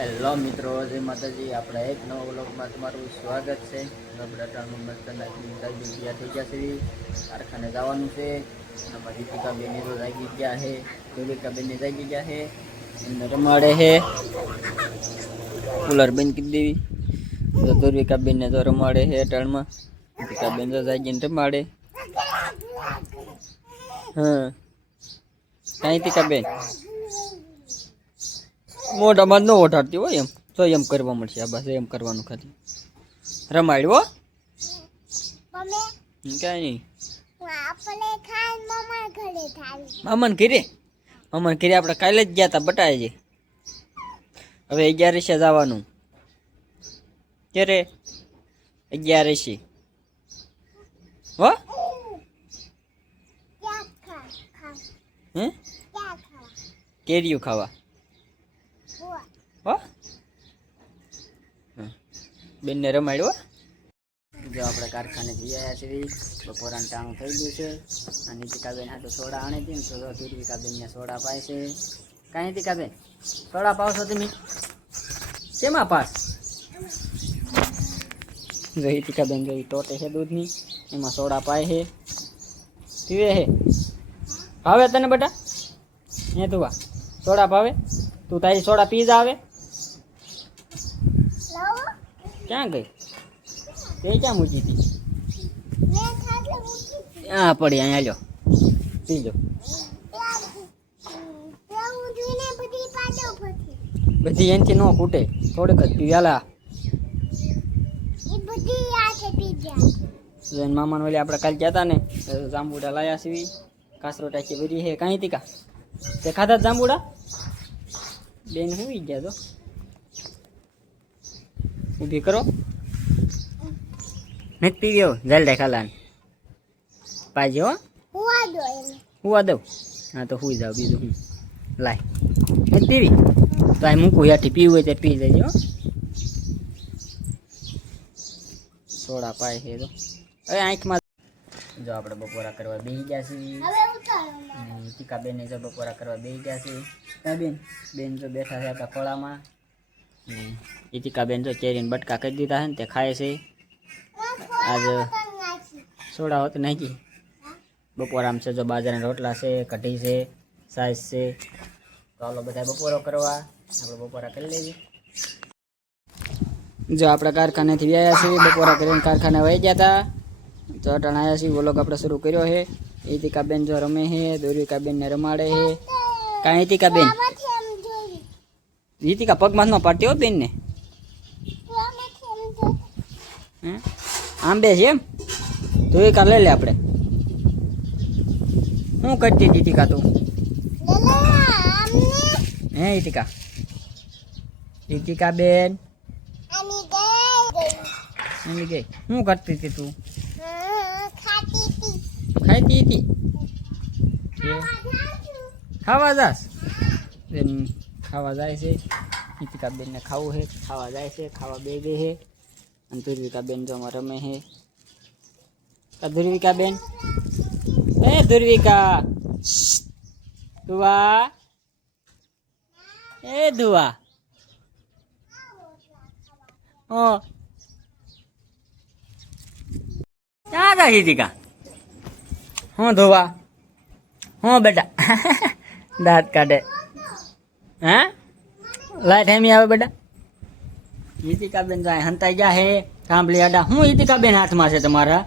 Hello મિત્રો, જય માતાજી. આપણા એક નવો વ્લોગમાં તમારું સ્વાગત છે. બટાટાનું મસ્ત નાખી ગયા થઈ ગયા છે. કારખાને જવાનું છે. આમાં દીપિકા બેન તો જાગી ગયા છે, દીપિકા બેન જાગી ગયા છે, એમને રમાડે છે. કુલર બંધ કરી દેવી તો દીપિકા બેન ને તો રમાડે છે. ટાળમાં દીપિકા બેન તો જાગીને રમાડે. હા, કઈ દીપિકા બેન મોઢામાં ન ઓઢાડતી હોય એમ તો એમ કરવા મળશે. આ બસ એમ કરવાનું, ખાલી રમાડ્યો ક્યાંય નહીં. મામાને ઘરે આપણે કાલે જ ગયા હતા બટાય છે. હવે 11 જવાનું. ક્યારે 11 હો હે કેરીયું ખાવા બેનને રમાડ્યો. જો આપણે કારખાને જઈ આવ્યા છીએ. બપોરાનું ટાણું થઈ ગયું છે. અને નીતિકાબેન હા તો સોડા આણે હતી ને તો નીતિકાબેનને સોડા પાય છે. કાંઈ નીતિકાબેન સોડા પાવ છો તમે? શેમાં પાસ? જો નીતિકાબેન જો ટોટે છે દૂધની, એમાં સોડા પાય છે, પીવે છે. ભાવે તને બેટા? હે તું આ સોડા ભાવે? તું તારી સોડા પી જ આવે. ક્યાં ગઈ? તે ક્યાં મૂકી હતી? હા પડી અહીંયા લો, પીજો. બધી એનથી ન ખૂટે, થોડીક જ પીવાલા. મામાને ઓલી આપણે કાલે ગયા હતા ને, જાંબુડા લાયા સીવી, કાસરોટા છે બધી છે. કાંઈ તીકા તે ખાધા જાંબુડા? બેન હોઈ ગયા તો ઊભી કરો. મેં પી ગયો જલ્દી ખાલા પાજો હુવા દઉં. હા તો હુઈ જાવ, બીજું હું લાય મેં પીવી તો આ મૂકું યાથી પીવું હોય ત્યારે પી જજો. સોડા પાય છે તો હવે આંખમાં. જો આપણે બપોરા કરવા બેસી ગયા છીએ. ટીકા બેન જો બપોરા કરવા બેસી ગયા છે. બેન જો બેઠા છે આપણા ખોળામાં. ઈતિકા બેન જો કેરીને બટકા કરી દીધા છે ને તે ખાય છે. આજ સોડા હોત નાખી. બપોરામ છે જો બાજરાના રોટલા છે, કઢી છે, સાઈઝ છે. તો હાલો બધા બપોરો કરવા. આપણે બપોરા કરી લેવી. જો આપણે કારખાનેથી વ્યાયા છીએ. બપોરા કરીને કારખાને વહી ગયા હતા. તો અટાણ આવ્યા છીએ. વ્લોગ આપણે શરૂ કર્યો છે. ઈતિકા બેન જો રમે છે, દુર્વિકા બેનને રમાડે છે. કાંઈ ઈતિકા બેન રીતિકા પગમાં ન પાડતી હો બેન ને. આંબે છે એમ તો એ કાર લઈ લે. આપણે શું કરતી દીતિકા તું? હે ઈતિકા બેન એની ગઈ શું કરતી હતી તું? ખાતી હતી? ખાવા જાસ? ખાવા જાય છે. નીતિકા બેન ને ખાવું છે, ખાવા જાય છે, ખાવા બે ગઈ છે. અને ધુર્વિકા બેન જો રમે છે. ધુર્વિકા બેન એ ધુર્વિકા ધુઆ એ ધુઆ ઓ ક્યાં જા નીતિકા? હું ધોવા હું બેટા દાંત કાઢે. હા લાઈટ હેમી આવે બેટા. ઈતિકા બેન જાય હંતાઈ ગયા હે. સાંભળી આડા હું ઈતિકા બેન હાથમાં છે તમારા?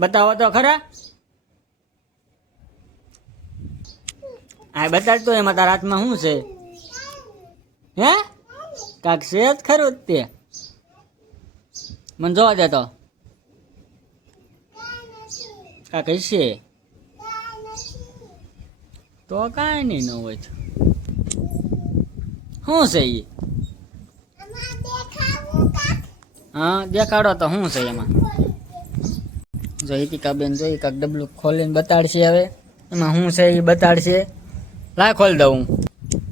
બતાવો તો ખરા. આ બતાડતો એમાં તારા હાથમાં શું છે? હે કાક છે જ ખરું તે મને જોવા દે તો. કાક છે તો કાંઈ નહીં ન હોય. શું છે એ? હા દેખાડો તો શું છે એમાં. જો ઈતિકા બેન જોઈ કાંક ડબલું ખોલીને બતાડશે. હવે એમાં શું છે એ બતાડશે. લાય ખોલી દઉં.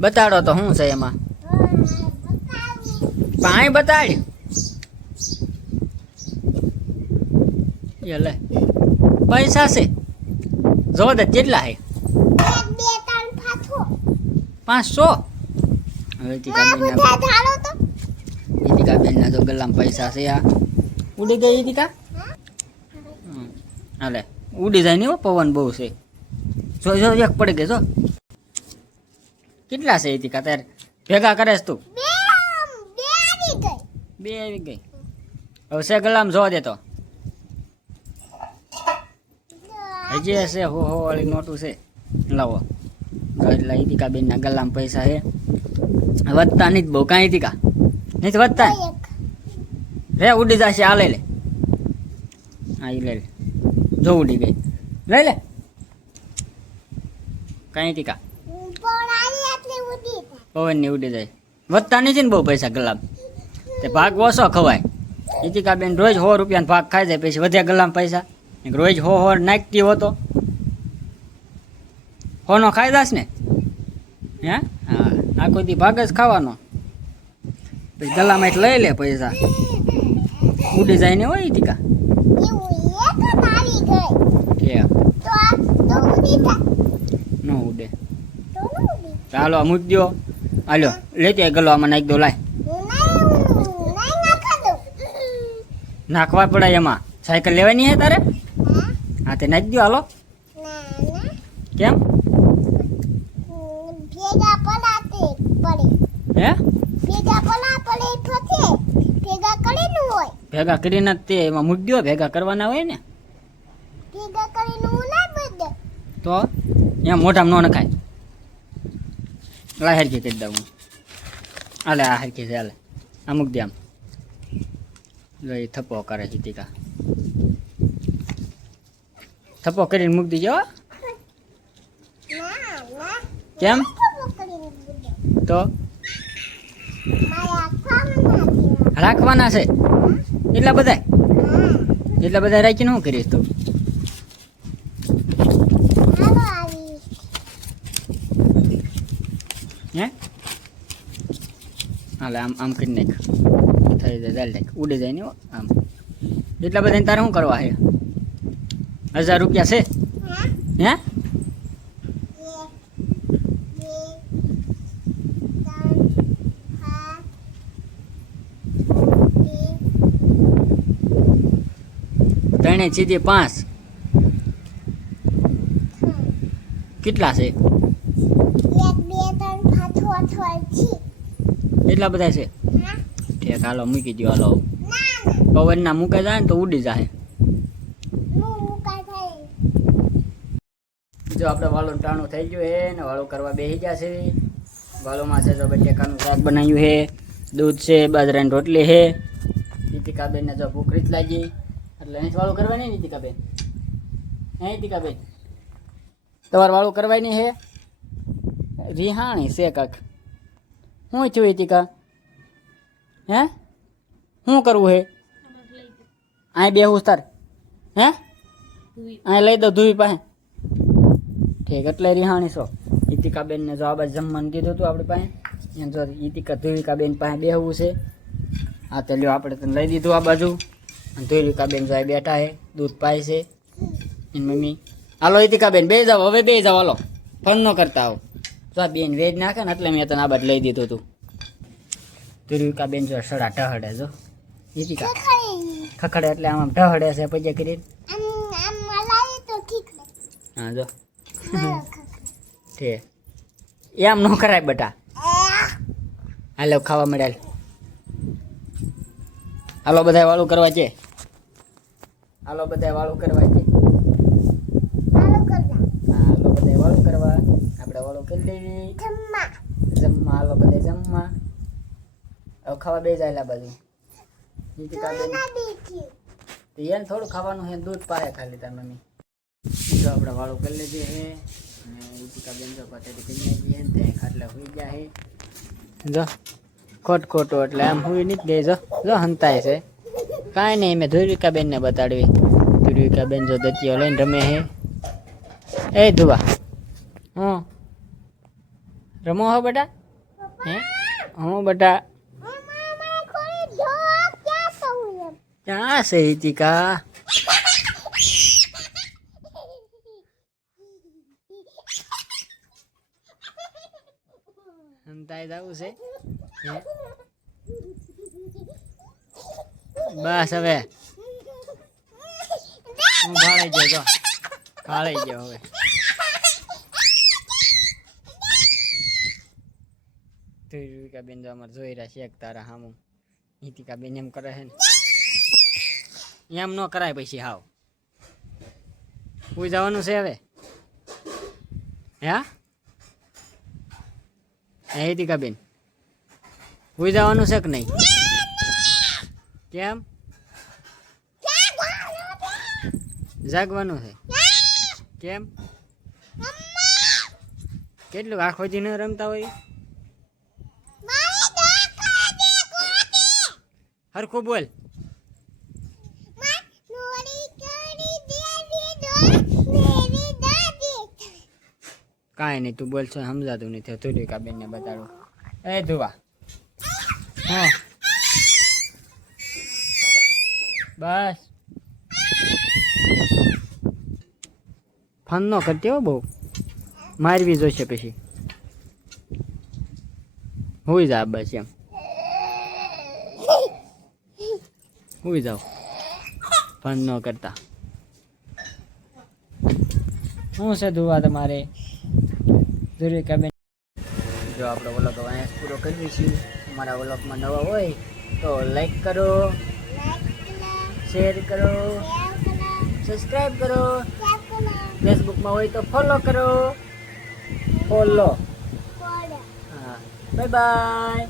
બતાડો તો શું છે એમાં. પાણી બતાડ. એ લે પૈસા છે જો દે કેટલા હે? 500 હવે ઈતિકા બેન ના તો ગલ્લામાં પૈસા છે. આ ઉડી ગઈ ઈતિકા. હાલે ઉડી જાય નહીં હો, પવન બહુ છે. જો જો એક પડી ગઈ જો. કેટલા છે ઈતિકા તારે ભેગા કરે તું? બે આવી ગઈ. હવે છે ગલ્લામાં જોવા દે તો. હજી હશે હો વાળી નોટું છે. લાવો એટલે ઈતિકા બેન ના ગલ્લામાં પૈસા છે. વધતા નહીં બહુ કાંઈ ઈતિકા નહીં વધતા રે. ઉડી જશે. આ લઈ લે. હા એ લઈ લે. જો ઉડી ગઈ. લઈ લે કાંઈ ઈતિકા પવન ની ઉડી જાય. વધતા નથી ને બહુ પૈસા ગલ્લામાં. તે ભાગ ઓછો ખવાય. ઈતિકા બેન રોજ 100 રૂપિયાનો ભાગ ખાઈ જાય. પછી વધ્યા ગલ્લામાં પૈસા. રોજ 100 નાખતી હોતો 100 નો ખાઈ જાશ ને. હે હા આખો દી ભાગ જ ખાવાનો. પછી ગલ્લામાં એટલે લઈ લે પૈસા. ઉડી જાય ને હોય ઈતિકા. ન ઉડે. ચાલો મૂક દો. હાલો લેતી ગલો આમાં નાખી દો. લાય નાખવા પડે એમાં. સાયકલ લેવાની હે તારે? હા તે નાખી દો. હાલો કેમ? હે ભેગા કરીને તે એમાં મૂકી દો. ભેગા કરવાના હોય ને તો એમ મોઢામાં ન નખાય. લા હરકી કરી દઉં. હાલે આ હરકી છે. હાલે આ મૂક દે. આમ જો એ થપ્પો કરે ઈતિકા. થપ્પો કરીને મૂકી દીજો. કેમ તો રાખવાના છે એટલા બધા રાખીને શું કરીશ તું? હે હાલે આમ આમ કરી નાખ. થઈ જાય ચાલ નાખ. ઉડી જાય ને આમ. એટલા બધા તારે શું કરવા છે? 1000 રૂપિયા છે? હે ત્રણે સીધી 5. કેટલા છે? 1 2 3 4 5 એટલા બધા છે. ઠીક હાલો મૂકી દો. હાલો પવન ના મૂકે જાય ને તો ઉડી જાય. જો આપણે વાળું ટાણું થઈ ગયું છે ને વાળું કરવા બેસી ગયા છે. વાળુમાં છે જો બટેકાનું શાક બનાવ્યું છે, દૂધ છે, બાજરાની રોટલી છે. ઈતિકાબેન ને જો ભૂખ રીત લાગી એટલે અહીં વાળું કરવાની ને ઈતિકાબેન. હે ઈતિકાબેન તમારે વાળું કરવાની છે? રિહાણી છે કાક. શું થયું ઈતિકા? હે શું કરવું હે? અહીં બેહું તાર? હે અહીં લઈ દો ધુવી પાસે. ઠીક એટલે રિહાણી છો. ઈતિકાબેન ને જો આ બાજુ જમવાનું કીધું હતું આપણી પાસે. એમ જો ઈતિકા ધુવિકાબેન પાસે બેહવું છે. હા તો લ્યો આપણે તને લઈ દીધું આ બાજુ. અને ધુવિકાબેન જો બેઠા છે, દૂધ પાય છે એની મમ્મી. હાલો ઈતિકાબેન બે જાઓ. હવે બે જાઓ. હાલો ફોન ન કરતા આવો. જો બેન વેજ નાખે ને એટલે મેં તને આ બાજુ લઈ દીધું હતું. ધુવિકાબેન જો સડા ઢહડે. જો ઈતિકા ખખડે એટલે આમ ઢહડે છે પજે કરીને. હા જો ઠીક એમ ન કરાય બેટા. હાલો ખાવા મળ્યા. હાલો બધા વાળું કરવા છે. હાલો બધા વાળું કરવા છે. હાલો બધા વાળું કરવા. આપણે વાળું કરી લેવી. જમવા હાલો બધા જમવા. હવે ખાવા બે જાય બાજુ. એને થોડું ખાવાનું છે. દૂધ પાય ખાલી તાર મમ્મી. જો આપણે વાળું કરી લીધી છે. અને ઈતિકાબેન જો પતેટી કરી નાખી છે. ત્યાં ખાટલા હોઈ ગયા છે. જો ખોટું એટલે આમ હુઈ નથી ગઈ. જો હંતાય છે. કાંઈ નહીં મેં ધુવિકાબેન ને બતાડવી. ધુવિકાબેન જો દત્તીઓ લઈને રમે છે. એ ધુવા હું રમો હો બેટા? હે હું બેટા ક્યાં છે ઈતિકા? હંતાય જવું છે. બસ હવે હું ભાળી ગયો જો ભાળી ગયો હવે હિતિકા બેન જો અમારે જોઈ રહ્યા છે એક તારા હામું હિતિકા બેન એમ કરે છે ને એમ ન કરાય પછી હાવ કોઈ જવાનું છે હવે હે હિતિકા બેન કોઈ જવાનું છે કે નહીં કેમ જાગવાનું છે કેમ કેટલું આખો દી ન રમતા હોય હરખું બોલ કાંઈ નહીં તું બોલશો સમજાતું નથી તુલિકા બેન ને બતાડું એ ધુવા હા બસ ફન નો કરતી હો બહુ મારવી જોઈશે પછી હોઈ જા બસ એમ હોઈ જાઓ ફન ન કરતા શું છે ધુવા તમારે તુલિકા બેન જો આપણો વ્લોગ અહીંયા પૂરો કરીએ છીએ અમારા વ્લોગમાં નવા હોય તો લાઈક કરો શેર કરો સબસ્ક્રાઈબ કરો ફેસબુકમાં હોય તો ફોલો કરો હા બાય બાય